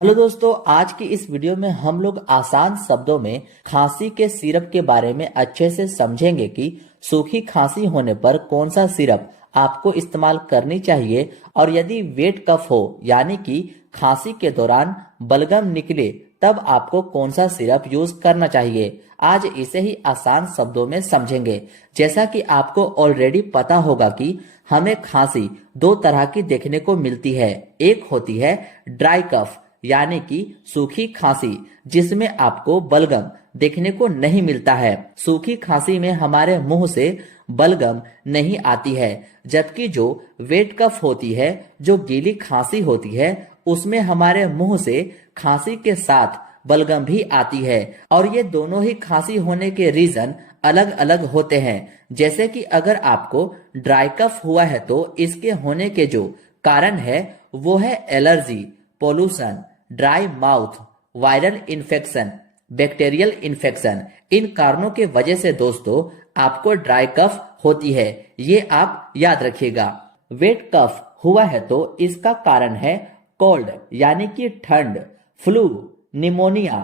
Hello दोस्तों, आज की इस वीडियो में हम लोग आसान शब्दों में खांसी के सिरप के बारे में अच्छे से समझेंगे कि सूखी खांसी होने पर कौन सा सिरप आपको इस्तेमाल करनी चाहिए और यदि वेट कफ हो यानी कि खांसी के दौरान बलगम निकले तब आपको कौन सा सिरप यूज करना चाहिए। आज इसे ही आसान शब्दों में समझेंगे। जैसा कि आपको ऑलरेडी पता होगा कि हमें खांसी दो तरह की देखने को मिलती है। एक होती है ड्राई कफ यानी कि सूखी खांसी, जिसमें आपको बलगम देखने को नहीं मिलता है। सूखी खांसी में हमारे मुंह से बलगम नहीं आती है, जबकि जो वेट कफ होती है, जो गीली खांसी होती है, उसमें हमारे मुंह से खांसी के साथ बलगम भी आती है। और ये दोनों ही खांसी होने के रीजन अलग अलग होते हैं। जैसे कि अगर आपको ड्राई कफ हुआ है तो इसके होने के जो कारण है वो है allergy, pollution, dry mouth, viral infection, bacterial infection. इन कारणों के वजह से दोस्तों आपको ड्राई कफ होती है, ये आप याद रखिएगा। वेट कफ हुआ है तो इसका कारण है कोल्ड यानी कि ठंड, flu, pneumonia,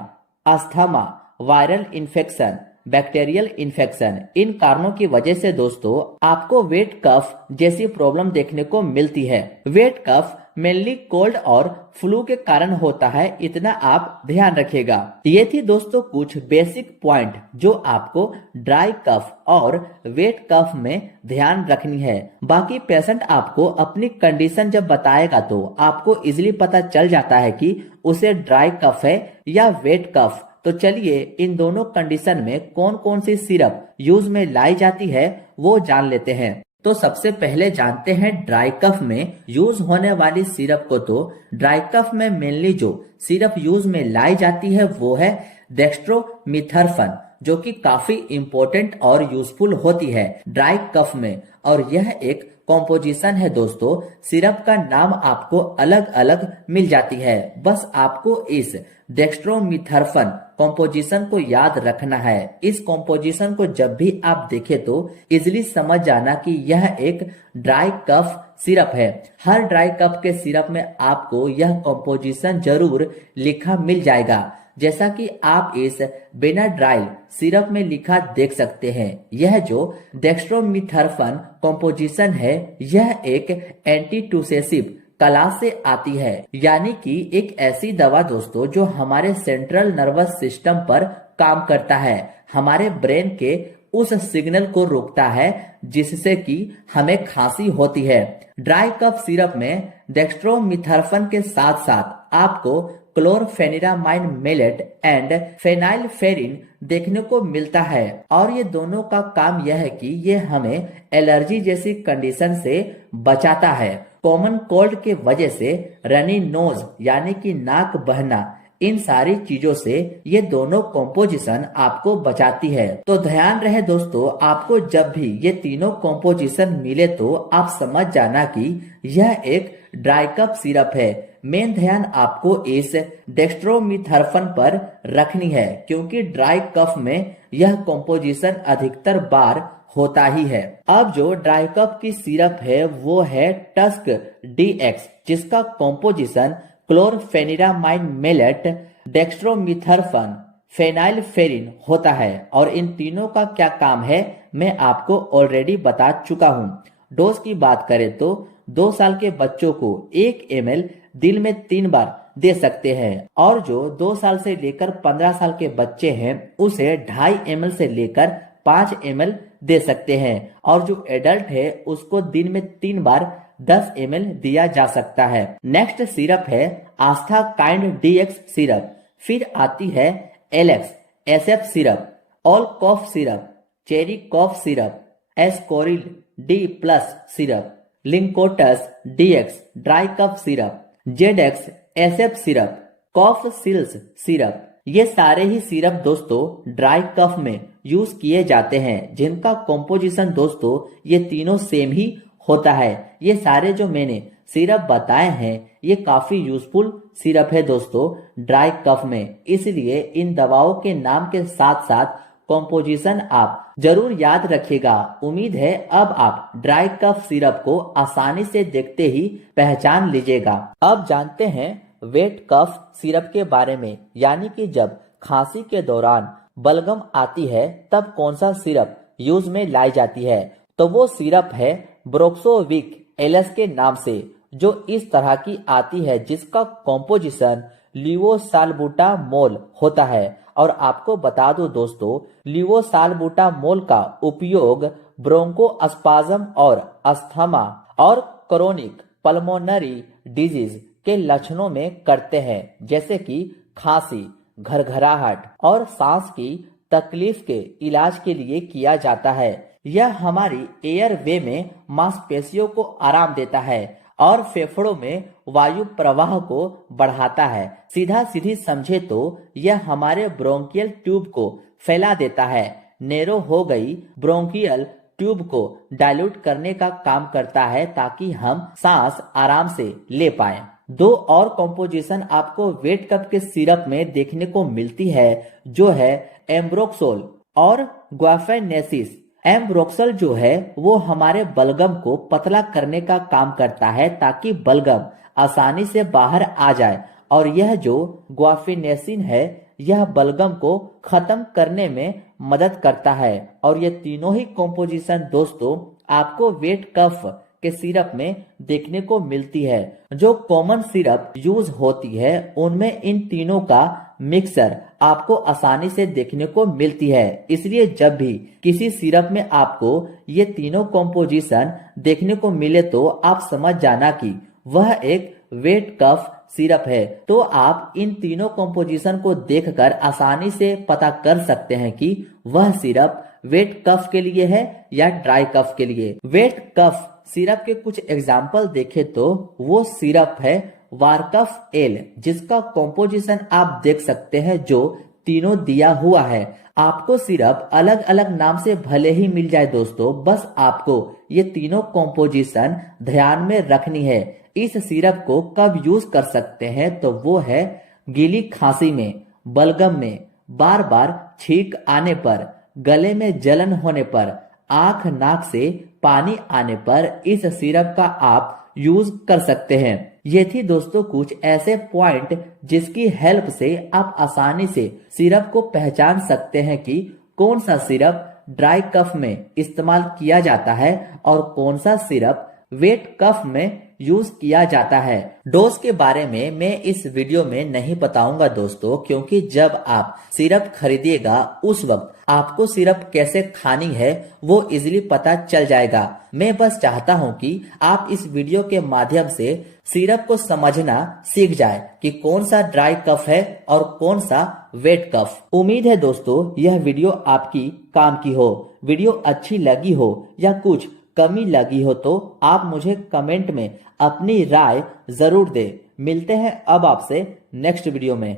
asthma, viral infection, bacterial infection. इन कारणों की वजह से दोस्तों आपको वेट कफ जैसी प्रॉब्लम देखने को मिलती है। वेट कफ मेनली कोल्ड और फ्लू के कारण होता है, इतना आप ध्यान रखिएगा। ये थी दोस्तों कुछ बेसिक पॉइंट जो आपको ड्राई कफ और वेट कफ में ध्यान रखनी है। बाकी पेशेंट आपको अपनी कंडीशन जब बताएगा तो आपको इजीली पता चल जाता है कि उसे ड्राई कफ है या वेट कफ। तो चलिए इन दोनों कंडीशन में कौन कौन सी सिरप यूज में लाई जाती है वो जान लेते हैं। तो सबसे पहले जानते हैं ड्राई कफ में यूज होने वाली सिरप को। तो ड्राई कफ में मेनली जो सिरप यूज में लाई जाती है वो है डेक्स्ट्रोमिथर्फन, जो कि काफी इंपॉर्टेंट और यूजफुल होती है ड्राई कफ में। और यह एक कॉम्पोजिशन है दोस्तों, सिरप का नाम आपको अलग अलग मिल जाती है। बस आपको इस डेक्स्ट्रोमिथर्फन कॉम्पोजिशन को याद रखना है। इस कॉम्पोजिशन को जब भी आप देखें तो इजिली समझ जाना कि यह एक ड्राई कफ सिरप है। हर ड्राई कफ के सिरप में आपको यह कॉम्पोजिशन जरूर लिखा मिल जाएगा, जैसा कि आप इस बेनाड्राइल सिरप में लिखा देख सकते हैं। यह जो डेक्स्ट्रोमिथर्फन कॉम्पोजिशन है यह एक एंटीटूसेसिव क्लास से आती है, यानी कि एक ऐसी दवा दोस्तों जो हमारे सेंट्रल नर्वस सिस्टम पर काम करता है, हमारे ब्रेन के उस सिग्नल को रोकता है जिससे कि हमें खांसी होती है। ड्राई कफ सिरप में डेक्स्ट्रोमिथर्फन के साथ साथ आपको क्लोरफेनिरामाइन मेलेट एंड फेनाइलफेरिन देखने को मिलता है। और ये दोनों का काम यह है कि ये हमें एलर्जी जैसी कंडीशन से बचाता है। कॉमन कोल्ड के वजह से रनी नोज यानी कि नाक बहना, इन सारी चीजों से ये दोनों कॉम्पोजिशन आपको बचाती है। तो ध्यान रहे दोस्तों, आपको जब भी ये तीनों कॉम्पोजिशन मिले तो आप समझ जाना कि यह एक ड्राई कफ सिरप है। मेन ध्यान आपको इस डेक्स्ट्रोमिथर्फन पर रखनी है, क्योंकि ड्राई कफ में यह कॉम्पोजिशन अधिकतर बार होता ही है। अब जो ड्राई कफ की सिरप है वो है टस्क डीएक्स, जिसका कॉम्पोजिशन क्लोरफेनिरामाइन मेलेट, डेक्स्ट्रोमिथर्फन, फेनाइलफेरिन होता है। और इन तीनों का क्या काम है मैं आपको ऑलरेडी बता चुका हूँ। डोज की बात करें तो 2 साल के बच्चों को 1 ml दिन में 3 बार दे सकते हैं, और जो 2 साल से लेकर 15 साल के बच्चे हैं उसे 2.5 ml से लेकर 5 ml दे सकते हैं। और जो एडल्ट है उसको दिन में 3 बार 10 ml दिया जा सकता है। नेक्स्ट सिरप है आस्था काइंड डीएक्स सिरप। फिर आती है Alex SF syrup, all cough syrup, cherry cough syrup, Ascoril D plus syrup, Linctus DX dry cough syrup, Zedex SF syrup, Kofsils syrup. ये सारे ही सिरप दोस्तों ड्राई कफ में use किए जाते हैं, जिनका कॉम्पोजिशन दोस्तों ये तीनों सेम ही होता है। ये सारे जो मैंने सिरप बताए हैं ये काफी यूजफुल सिरप है दोस्तों ड्राई कफ में, इसलिए इन दवाओं के नाम के साथ साथ कॉम्पोजिशन आप जरूर याद रखिएगा। उम्मीद है अब आप ड्राई कफ सिरप को आसानी से देखते ही पहचान लीजिएगा। अब जानते हैं वेट कफ सिरप के बारे में, यानी कि जब खांसी के दौरान बलगम आती है तब कौन सा सिरप यूज में लाई जाती है। तो वो सिरप है ब्रोक्सोविक एलएस के नाम से, जो इस तरह की आती है जिसका कॉम्पोजिशन ल्यूओसाल्बुटामोल होता है। और आपको बता दूं दोस्तों, ल्यूओसाल्बुटामोल का उपयोग ब्रोंकोस्पाज्म और अस्थमा और क्रोनिक पल्मोनरी डिजीज के लक्षणों में करते हैं, जैसे कि खांसी, घरघराहट और सांस की तकलीफ के इलाज के लिए किया जाता है। यह हमारी एयरवे में मांसपेशियों को आराम देता है और फेफड़ों में वायु प्रवाह को बढ़ाता है। सीधा सीधी समझे तो यह हमारे ब्रोंकियल ट्यूब को फैला देता है, नैरो हो गई ब्रोंकियल ट्यूब को डाइल्यूट करने का काम करता है ताकि हम सांस आराम से ले पाएं। दो और कॉम्पोजिशन आपको वेट कफ के सिरप में देखने को मिलती है, जो है एम्ब्रोक्सोल और ग्वाफेनेसिस। एम्ब्रोक्सल जो है वो हमारे बलगम को पतला करने का काम करता है ताकि बलगम आसानी से बाहर आ जाए, और यह जो ग्वाफेनेसिन है यह बलगम को खत्म करने में मदद करता है। और ये तीनों ही कॉम्पोजिशन दोस्तों आपको वेट कफ के सिरप में देखने को मिलती है। जो कॉमन सिरप यूज होती है उनमें इन तीनों का मिक्सर आपको आसानी से देखने को मिलती है। इसलिए जब भी किसी सिरप में आपको ये तीनों कॉम्पोजिशन देखने को मिले तो आप समझ जाना कि वह एक वेट कफ सिरप है। तो आप इन तीनों कॉम्पोजिशन को देखकर आसानी से पता कर सकते हैं कि वह सिरप वेट कफ के लिए है या ड्राई कफ के लिए। वेट कफ सिरप के कुछ एग्जाम्पल देखें तो वो सिरप है वारकफ एल, जिसका कॉम्पोजिशन आप देख सकते हैं जो तीनों दिया हुआ है। आपको सिरप अलग अलग नाम से भले ही मिल जाए दोस्तों, बस आपको ये तीनों कॉम्पोजिशन ध्यान में रखनी है। इस सिरप को कब यूज कर सकते हैं तो वो है गीली खांसी में, बलगम में, बार बार छींक आने पर, गले में जलन होने पर, आंख नाक से पानी आने पर इस सिरप का आप यूज कर सकते हैं। ये थी दोस्तों कुछ ऐसे पॉइंट जिसकी हेल्प से आप आसानी से सिरप को पहचान सकते हैं कि कौन सा सिरप ड्राई कफ में इस्तेमाल किया जाता है और कौन सा सिरप वेट कफ में यूज किया जाता है। डोज के बारे में मैं इस वीडियो में नहीं बताऊंगा दोस्तों, क्योंकि जब आप सिरप खरीदिएगा उस वक्त आपको सिरप कैसे खानी है वो इजीली पता चल जाएगा। मैं बस चाहता हूं कि आप इस वीडियो के माध्यम से सिरप को समझना सीख जाए कि कौन सा ड्राई कफ है और कौन सा वेट कफ। उम्मीद है दोस्तों यह वीडियो आपकी काम की हो। वीडियो अच्छी लगी हो या कुछ कमी लगी हो तो आप मुझे कमेंट में अपनी राय जरूर दें। मिलते हैं अब आपसे नेक्स्ट वीडियो में।